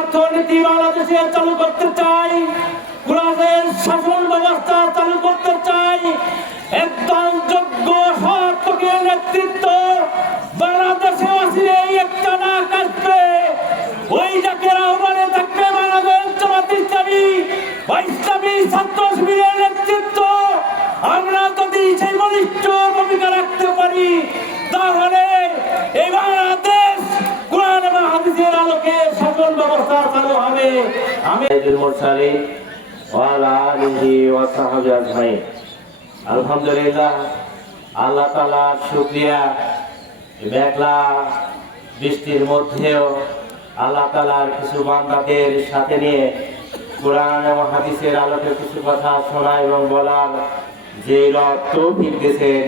অর্থনীতি বাংলাদেশে চালু করতে চাই কোরআনের শাসন ব্যবস্থা চালু করতে চাই একদম যোগ্য সৎপক্ষের নেতৃত্ব বাংলাদেশে আসলে একটা না কাটবে ওই জাকের আহ্বানে থাকবে বাংলাদেশ জামাত ইসলামী বা ছাত্র শিবিরের নেতৃত্ব। আমরা যদি সেই বলিষ্ঠ ভূমিকা রাখতে পারি, তাহলে এই বাংলাদেশ কোরআন এবং হাদিসের আলোকে আলহামদুলিল্লাহ, আল্লাহ তাআলা শুকরিয়া। মেঘলা বৃষ্টির মধ্যেও আল্লাহ তাআলার কিছু বান্দাদের সাথে নিয়ে কোরআন এবং হাদিসের আলোকে কিছু কথা শোনা এবং বলার যে রব তৌফিক দিয়েছেন,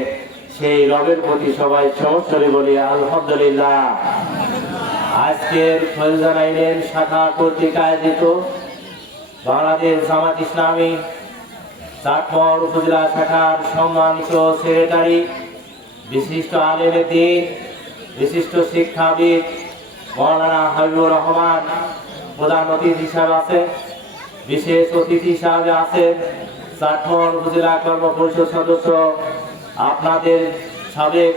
সেই রবের প্রতি সবাই সমস্যরে বলি আলহামদুলিল্লাহ। আজকের ফৈজান আইনের শাখা কর্তৃক আয়োজিত বাংলাদেশ জামাত ইসলামী চাটমর উপজেলা শাখার সম্মানিত সেক্রেটারি, বিশিষ্ট আলেমের দিন, বিশিষ্ট শিক্ষাবিদ মৌলানা হাবিবুর রহমান প্রধান অতিথি হিসাবে আছেন, বিশেষ অতিথি হিসাবে আছেন চাটমর উপজেলা কর্ম পরিষদ সদস্য আপনাদের সাবেক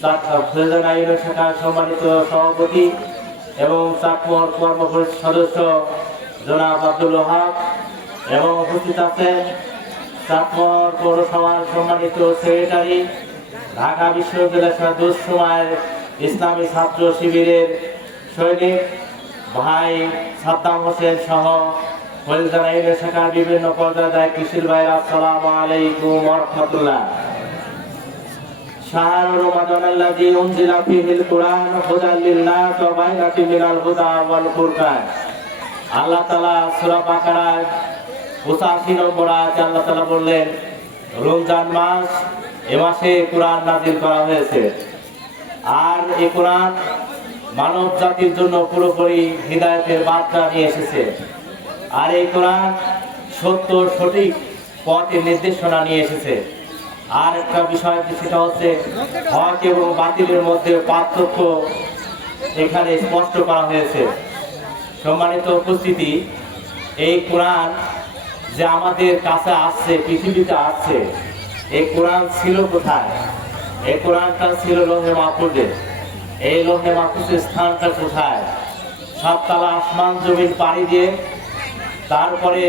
ফেরজান আইনের সম্মানিত সভাপতি এবং চাটমর কর্ম সদস্য জনাব আব্দুল ওহাব এবং উপস্থিত আছেন চাটমর পৌরসভার সম্মানিত সেক্রেটারি, ঢাকা বিশ্ববিদ্যালয় দুঃসময়ের ইসলামী ছাত্র শিবিরের সৈনিক ভাই সাদ্দাম হোসেন সহ ফরিদান আইনের শাখার বিভিন্ন পর্যায়ে কৃষির ভাইরা আসসালামু আলাইকুম রহমতুল্লাহ। আল্লাযী উনজিলা ফীহিল কুরআন হুদাল লিন-নাস ওয়া বাইনাতিন মিনাল হুদা ওয়াল ফুরকান। আল্লাহ তাআলা সূরা বাকারায় 85 নম্বর আল্লাহ তাআলা বললেন, রমজান মাস এ মাসে কোরআন নাজিল করা হয়েছে। আর এই কোরআন মানব জাতির জন্য পুরোপুরি হৃদায়তের বার্তা নিয়ে এসেছে। আর এই কোরআন সত্য সঠিক পথের নির্দেশনা নিয়ে এসেছে। আর একটা বিষয় সেটা হচ্ছে হক এবং বাতিলের মধ্যে পার্থক্য এখানে স্পষ্ট করা হয়েছে। সম্মানিত উপস্থিতি, এই কোরআন যে আমাদের কাছে আসছে, পৃথিবীতে আসছে, এই কোরআন ছিল কোথায়? এই কোরআনটা ছিল লোহে মাহফুজে এই লোহে মাহফুজের স্থানটা কোথায়? সাততলা আসমান জমিন পাড়ি দিয়ে তারপরে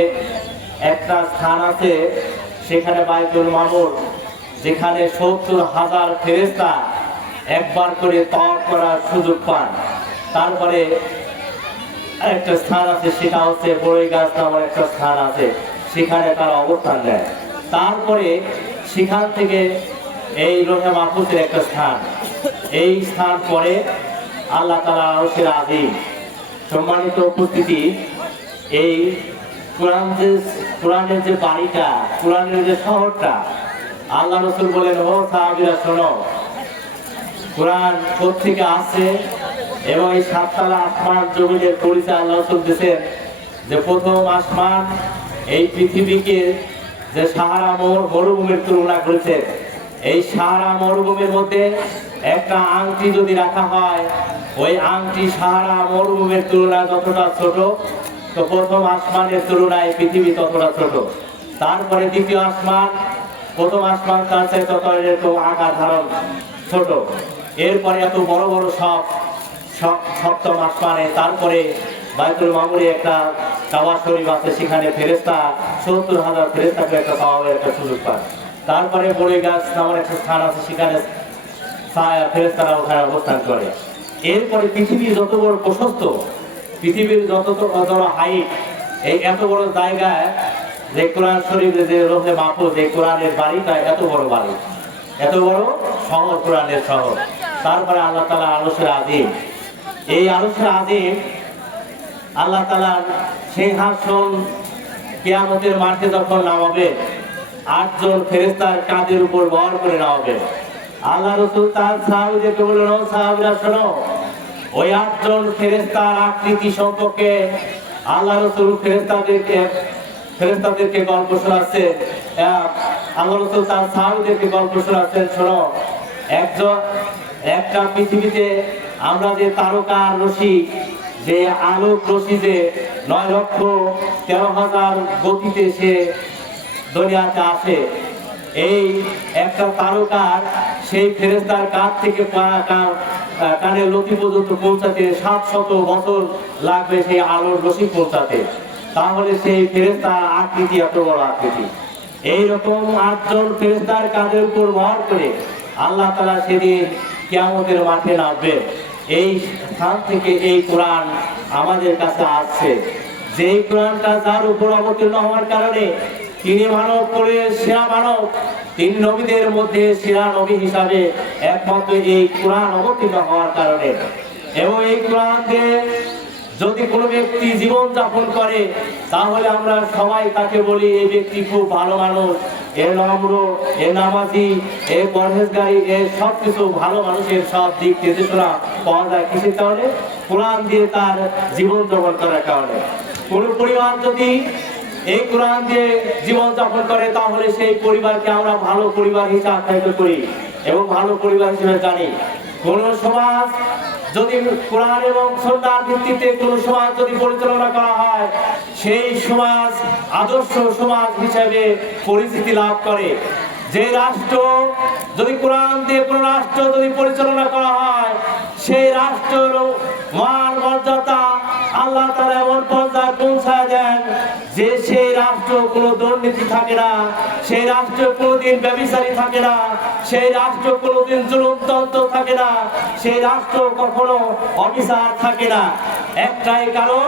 একটা স্থান আছে, সেখানে বাইতুল মামুর। যেখানে সত্তর হাজার ফেরেস্তা একবার করে তর করার সুযোগ পান। তারপরে একটা স্থান আছে, সেটা হচ্ছে বড়ই গাছ নামের একটা স্থান আছে, সেখানে তারা অবস্থান দেয় তারপরে সেখান থেকে এই লোহে মাহফুজের একটা স্থান। এই স্থান পরে আল্লাহ তালা আরশের আদিম সম্মানিত উপস্থিতি, এই কোরআন যে, কোরআনের যে বাড়িটা, কোরআনের যে শহরটা আল্লাহ রসুল বলেন, ও সাহাবিরা, শোনো। কোরআন থেকে আসছে এবং এই সাততলা আসমান জমিনের পরিচয় আল্লাহ রসুল দিয়েছেন যে প্রথম আসমান এই পৃথিবীকে যে সাহারা মরু- মরুভূমির তুলনা করেছে। এই সাহারা মরুভূমির মধ্যে একটা আংটি যদি রাখা হয়, ওই আংটি সাহারা মরুভূমির তুলনায় যতটা ছোট। তো প্রথম আসমানের তুলনায় পৃথিবী ততটা ছোট। তারপরে দ্বিতীয় আসমান প্রথম আসমান তার চেয়ে তত এরকম আকার ধারণ, ছোট। এরপরে এত বড় বড় সব সপ- সপ্তম আসমানে, তারপরে বাইতুল মামুরি একটা কাওয়া শরীফ আছে, সেখানে ফেরেস্তা সত্তর হাজার ফেরেস্তাকে একটা পাওয়ার একটা সুযোগ পায়। তারপরে বড়ি গাছ নামের একটা স্থান আছে, সেখানে ফেরেস্তারা ওখানে অবস্থান করে। এরপরে পৃথিবী যত বড় প্রশস্ত, পৃথিবীর যত যত হাইট এই এত বড় জায়গায় যে কোরআন শরীফের যে রোহে মাহফুজ এই কোরআনের বাড়িটা এত বড় বাড়ি। এত বড় শহর, কোরআনের শহর। তারপরে আল্লাহ তালা আলসের আদিম এই আলসের আদিম আল্লাহ তালার সিংহাসন কেয়ামতের মাঠে যখন নামাবে, আটজন ফেরেস্তার কাঁধের উপর বর করে নামাবে। আল্লাহ রসুল তার সাহাবিদেরকে বললেন সাহাবিরা, শোনো, ওই আটজন ফেরেস্তার আকৃতি সম্পর্কে আল্লাহ রসুল ফেরেস্তাদেরকে ফেরেস্তাদেরকে গল্প শোনাচ্ছে আল্লাহ রসুল তার সাহাবিদেরকে গল্প শোনাচ্ছেন, শোনো, একজন, একটা পৃথিবীতে আমরা যে তারকা রশি, যে আলোক রশিদে নয় লক্ষ তেরো হাজার গতিতে সে দুনিয়াতে আসে এই একটা তারকার সেই ফেরেস্তার কাছ থেকে কানের লতি পর্যন্ত পৌঁছাতে সাত শত বছর লাগবে সেই আলোর রশি পৌঁছাতে। তাহলে সেই ফেরেস্তার আকৃতি এত বড় আকৃতি। এইরকম আটজন ফেরেস্তার কাজের উপর ভর করে আল্লাহ তালা সেদিন কিয়ামতের মাঠে নামবে। এই স্থান থেকে এই কোরআন আমাদের কাছে আসছে। যেই কোরআনটা যার উপর অবতীর্ণ হওয়ার কারণে তিনি মানব করে সেরা মানব, তিন নবীদের মধ্যে সেরা নবী হিসাবে একমাত্র এই কোরআন অবতীর্ণ হওয়ার কারণে। এবং এই কোরআন দিয়ে যদি কোনো ব্যক্তি জীবন যাপন করে, তাহলে আমরা সবাই তাকে বলি এই ব্যক্তি খুব ভালো মানুষ, এ নম্র, এ নামাজি, এ পরহেজগারি, এ সব কিছু ভালো মানুষের সব দিক নির্দেশনা পাওয়া যায় কিসের কারণে? কোরআন দিয়ে তার জীবন যাপন করার কারণে। কোন পরিবার যদি এই কোরআন দিয়ে জীবন যাপন করে, তাহলে সেই পরিবারকে আমরা ভালো পরিবার হিসেবে আখ্যায়িত করি এবং ভালো পরিবার হিসেবে জানি। কোন সমাজ যদি কোরআন এবং সন্ধ্যার ভিত্তিতে কোন সমাজ যদি পরিচালনা করা হয়, সেই সমাজ, আদর্শ সমাজ হিসেবে পরিচিতি লাভ করে। যে রাষ্ট্র যদি কোরআন দিয়ে কোনো রাষ্ট্র যদি পরিচালনা করা হয়, সেই রাষ্ট্রের মান, মর্যাদা আল্লাহ তারা এমন পর্যায়ে পৌঁছায় রাষ্ট্র কোনো দুর্নীতি থাকে না, সেই রাষ্ট্র কোনোদিন ব্যবসায়ী থাকে না, সেই রাষ্ট্র কোনোদিন জুলুমতন্ত্র থাকে না, সেই রাষ্ট্র কখনো অফিসার থাকে না। একটাই কারণ,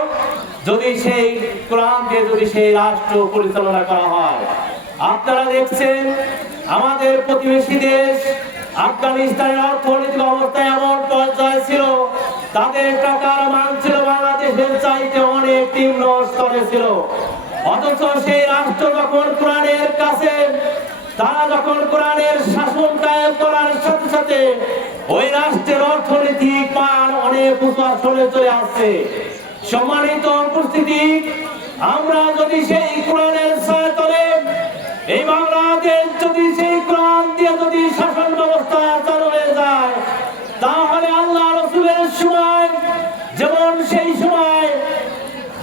যদি সেই কোরআন দিয়ে যদি সেই রাষ্ট্র পরিচালনা করা হয়। আপনারা দেখছেন, আমাদের প্রতিবেশী দেশ আফগানিস্তানের অর্থনৈতিক অবস্থা এমন পর্যায়ে ছিল, তাদের টাকার মান ছিল বাংলাদেশের চাইতে অনেক নিম্ন স্তরে ছিল। অথচ সেই রাষ্ট্র যখন কোরআনের কাছে তারা যখন কোরআনের শাসন কায়েম করার সাথে সাথে ওই রাষ্ট্রের অর্থনৈতিক মান অনেক উঁচু আসলে চলে আসছে। সম্মানিত উপস্থিতি, আমরা যদি সেই কোরআনের সায়তলে এই বাংলাদেশ যদি সেই কোরআন দিয়ে যদি শাসন ব্যবস্থা চালু হয়ে যায়, তাহলে আল্লাহ রসুলের সময়, যেমন সেই সময়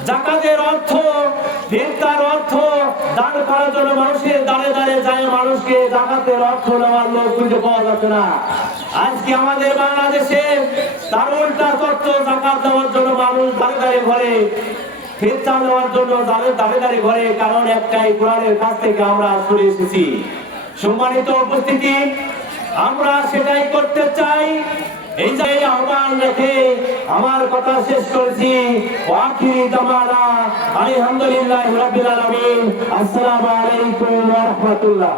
জাকাতের অর্থ ভিক্ষার অর্থ দান করার জন্য মানুষের দাঁড়ে দাঁড়ে যায়, মানুষকে জাকাতের অর্থ নেওয়ার লোক খুঁজে পাওয়া যাচ্ছে না। আজকে আমাদের বাংলাদেশে তার উল্টা তথ্য জাকাত দেওয়ার জন্য মানুষ দাঁড়ে দাঁড়িয়ে ঘরে ফেরতা নেওয়ার জন্য দাঁড়ে দাঁড়িয়ে দাঁড়িয়ে ঘরে, কারণ একটাই কোরআনের কাছ থেকে আমরা সরে এসেছি। সম্মানিত উপস্থিতি, আমরা সেটাই করতে চাই এই যে আহ্বান রেখে আমার কথা শেষ করছি। আখিরি জামানা। আলহামদুলিল্লাহ রাব্বিল আলামিন। আসসালামু আলাইকুম ওয়া রাহমাতুল্লাহ।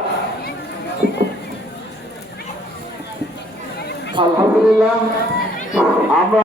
আলহামদুলিল্লাহ। আমরা